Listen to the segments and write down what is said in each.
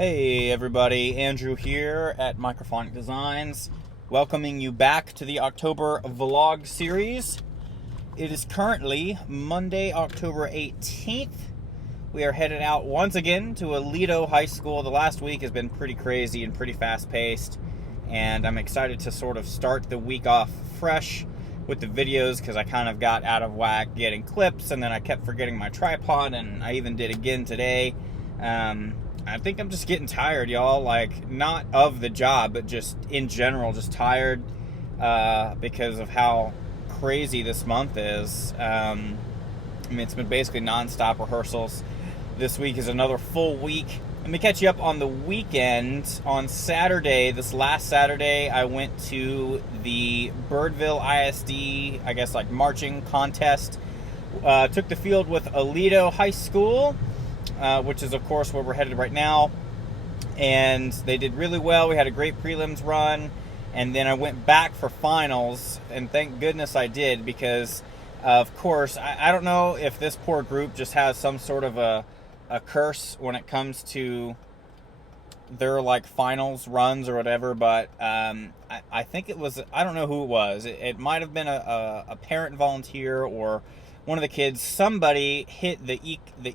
Hey everybody, Andrew here at Microphonic Designs, welcoming you back to the October vlog series. It is currently Monday, October 18th. We are headed out once again to Aledo High School. The last week has been pretty crazy and pretty fast-paced, and I'm excited to sort of start the week off fresh with the videos because I kind of got out of whack getting clips, and then I kept forgetting my tripod, and I even did again today. I think I'm just getting tired, y'all. Like, not of the job, but just in general, just tired because of how crazy this month is. I mean, it's been basically non-stop rehearsals. This week is another full week. Let me catch you up on the weekend. On Saturday, this last Saturday, I went to the Birdville ISD, I guess, like marching contest. Took the field with Aledo High School, which is, of course, where we're headed right now. And they did really well. We had a great prelims run. And then I went back for finals. And thank goodness I did, because, of course, I don't know if this poor group just has some sort of a curse when it comes to their, like, finals runs or whatever. But I think it was, I don't know who it was. It might have been a parent volunteer or one of the kids. Somebody hit the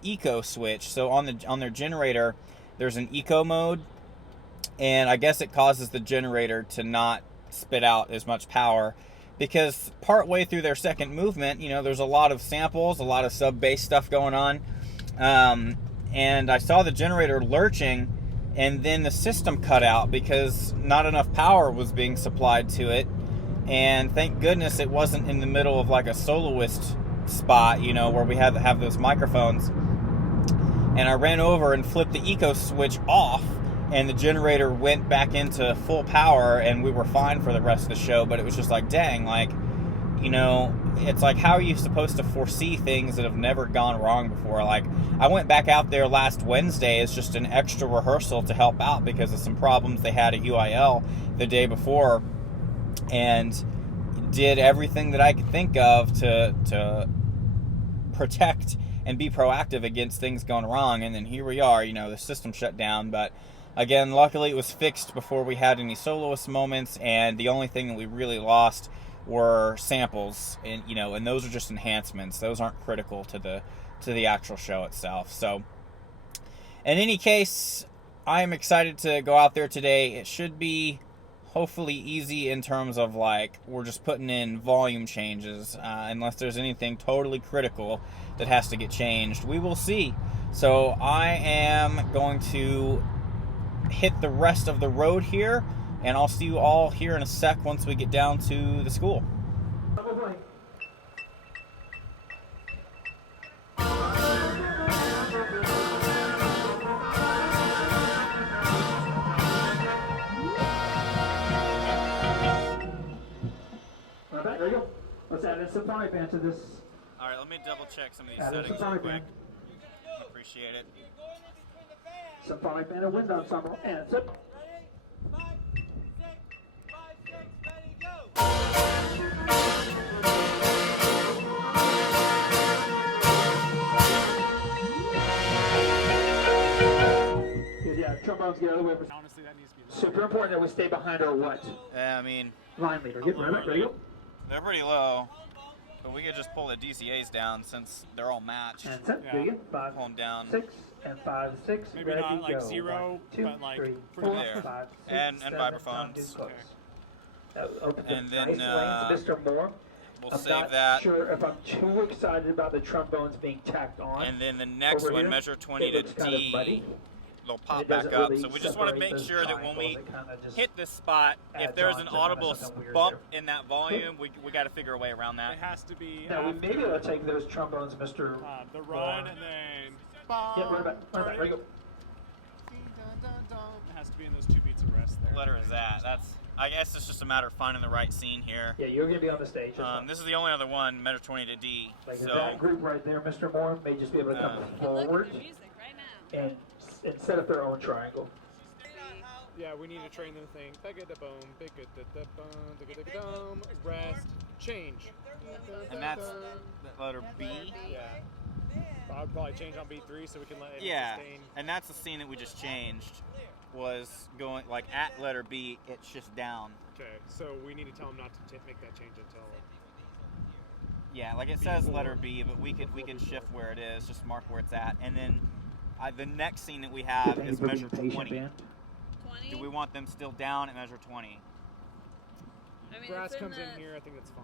eco switch. So on their generator, there's an eco mode, and I guess it causes the generator to not spit out as much power, because partway through their second movement, you know, there's a lot of samples, a lot of sub-bass stuff going on, and I saw the generator lurching, and then the system cut out because not enough power was being supplied to it. And thank goodness it wasn't in the middle of like a soloist spot, you know, where we had to have those microphones. And I ran over and flipped the eco switch off, and the generator went back into full power, and we were fine for the rest of the show. But it was just like, dang, like, you know, it's like, how are you supposed to foresee things that have never gone wrong before? Like, I went back out there last Wednesday as just an extra rehearsal to help out because of some problems they had at UIL the day before, and did everything that I could think of to protect and be proactive against things going wrong. And then here we are, you know, the system shut down. But again, luckily it was fixed before we had any soloist moments, and the only thing that we really lost were samples, and you know, and those are just enhancements. Those aren't critical to the actual show itself. So in any case, I am excited to go out there today. It should be hopefully easy in terms of, like, we're just putting in volume changes, unless there's anything totally critical that has to get changed. We will see. So I am going to hit the rest of the road here, and I'll see you all here in a sec once we get down to the school. There you go. Let's add a symphonic band to this. All right, let me double check some of these settings real quick. Appreciate it. Symphonic band and wind ensemble, and it's it. Ready? 5, 6, ready, go! Yeah, trombones get out of the way. Honestly, that needs to be Super important that we stay behind our what? I mean, Line leader. Get ready, ready, go. they're pretty low, but we could just pull the DCAs down since they're all matched. And set. Yeah. There you go. 5, Pull them down. 6, and 5, 6. Maybe ready, not like go. 0, 1, 2, but like 3, pretty 4, there. 5, 6, And 7, vibraphones. close. That opens And up then, nice lanes. Mr. Moore. We'll I'm save not that. sure if I'm too excited about the trombones being tacked on. And then the next Over one, here, measure 20 it to looks kind of D, muddy. they'll And pop it back doesn't up. really So we just want to separate make those sure that when we triangles. It kinda just hit this spot, if adds there's on an to kinda audible something weird bump there. in that volume, we got to figure a way around that. It has to be Now, we after, may be able to take those trombones, Mr. the run, and then Yeah, right back, ready, go. It has to be in those 2 beats of rest there. What letter is that? I guess it's just a matter of finding the right scene here. Yeah, you're going to be on the stage. that's fine. This is the only other one, measure 20 to D. Like So that group right there, Mr. Moore, may just be able to come forward and set up their own triangle. Yeah, we need to train them to think. Boom, rest, change. and that's that letter B. Yeah. I would probably change on beat 3 so we can let it Yeah, sustain. and that's the scene that we just changed. was going, like, at letter B, it shifts down. Okay, so we need to tell them not to make that change until. Yeah, like it says letter B, but we could shift where it is, just mark where it's at, and then the next scene that we have is measure 20. 20? Do we want them still down at measure 20? I mean, Brass comes in here, I think that's fine.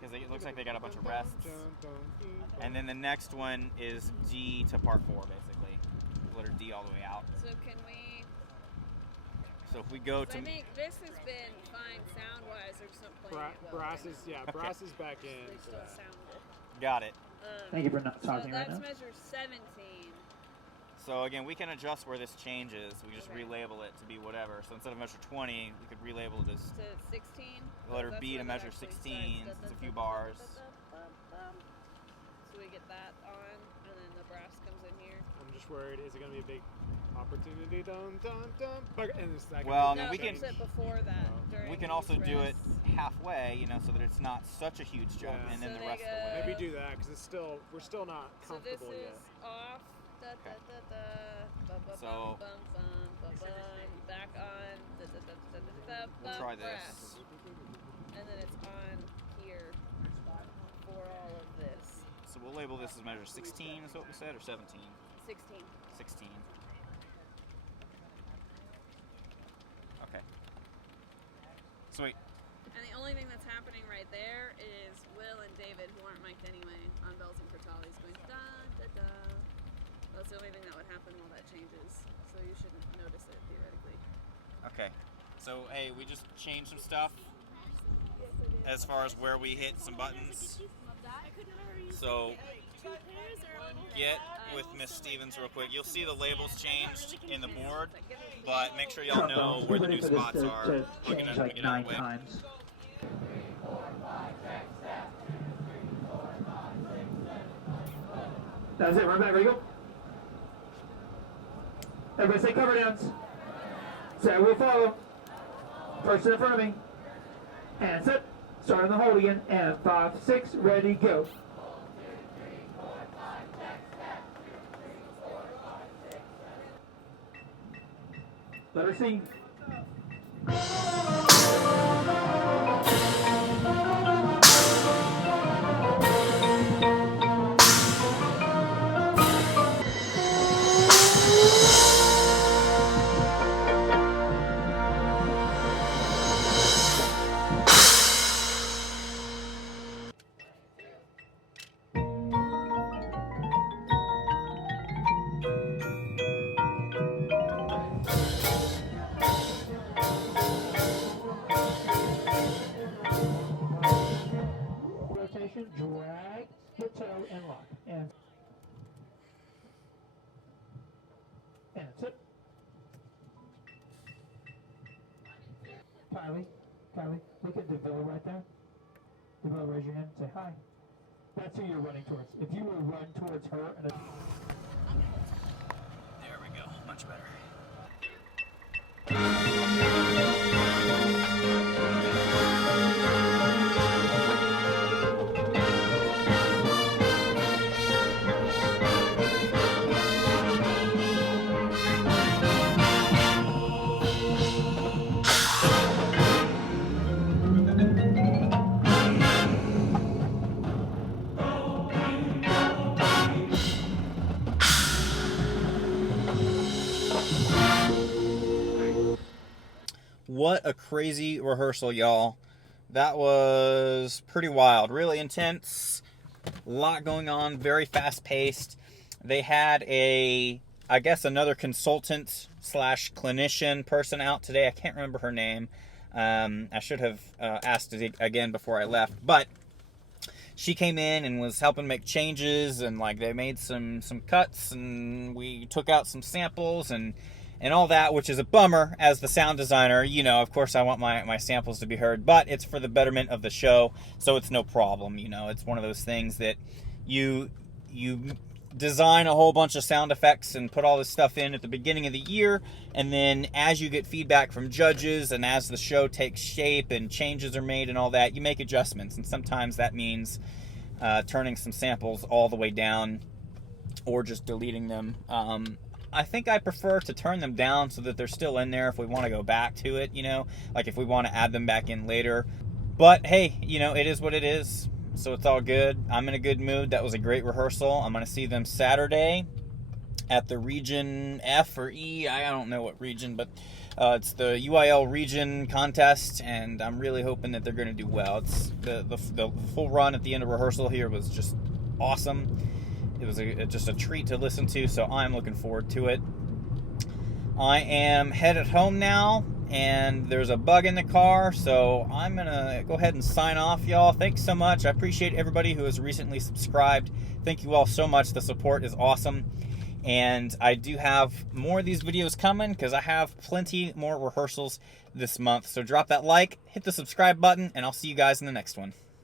Because it looks like they got a bunch of rests. And then the next one is D to part 4, basically. Letter D all the way out. So can we... So if we go to... I think this has been fine sound-wise. They're just not playing it well. Brass is, yeah, Okay. Brass is back in. They for still that. sound it. Got it. Thank you for not talking so right now. that's measure 17. So again, we can adjust where this changes. We just Okay. relabel it to be whatever. So instead of measure 20, we could relabel it as To 16? letter That's B to what it measure actually 16. says. It's a few bars. So we get that on, and then the brass comes in here. I'm just worried, is it going to be a big opportunity? Dun, dun, dun. Okay, and it's not Well, gonna no, be we No, can- fix it before that. During We can these also do it rests. halfway, you know, so that it's not such a huge jump, Yeah. and then So the they rest of the way. Maybe do that, because we're still not So this comfortable is yet. off. Da, da, Okay. da, da, ba, ba, So- bum, bum, bum, bum, back on. Da, da, da, da, da, da, We'll bum, try brass. this. And then it's on here for all of this. So we'll label this as measure 16, is what we said, or 17? 16. 16. Okay. Sweet. And the only thing that's happening right there is Will and David, who aren't mic'd anyway, on bells and cortalis going da da da. That's the only thing that would happen while that changes. So you shouldn't notice it theoretically. Okay. So, hey, we just changed some stuff as far as where we hit some buttons. So, get with Miss Stevens real quick. You'll see the labels changed in the board, but make sure y'all know where the new spots are. To We're change gonna like get out 9 of the way. times. That's it, run back, ready, go. Everybody say cover downs. Say, we'll follow. Person in front of me. And set. Start on the hold again. And 5, 6, ready, go. Letter C. Rotation, drag the toe and lock. And that's it. Kylie, look at Deville right there. Deville, raise your hand and say hi. That's who you're running towards. If you were run towards her and There we go. Much better. What a crazy rehearsal, y'all. That was pretty wild. Really intense. A lot going on. Very fast-paced. They had I guess another consultant / clinician person out today. I can't remember her name. I should have asked it again before I left. But she came in and was helping make changes, and like they made some cuts, and we took out some samples and all that, which is a bummer as the sound designer. You know, of course I want my samples to be heard, but it's for the betterment of the show, so it's no problem. You know, it's one of those things that you design a whole bunch of sound effects and put all this stuff in at the beginning of the year, and then as you get feedback from judges and as the show takes shape and changes are made and all that, you make adjustments, and sometimes that means turning some samples all the way down or just deleting them. I think I prefer to turn them down so that they're still in there if we want to go back to it, you know, like if we want to add them back in later. But hey, you know, it is what it is, so it's all good. I'm in a good mood. That was a great rehearsal. I'm going to see them Saturday at the Region F or E. I don't know what region, but it's the UIL region contest, and I'm really hoping that they're going to do well. It's the full run at the end of rehearsal here was just awesome. It was just a treat to listen to, so I'm looking forward to it. I am headed home now, and there's a bug in the car, so I'm going to go ahead and sign off, y'all. Thanks so much. I appreciate everybody who has recently subscribed. Thank you all so much. The support is awesome. And I do have more of these videos coming because I have plenty more rehearsals this month. So drop that like, hit the subscribe button, and I'll see you guys in the next one.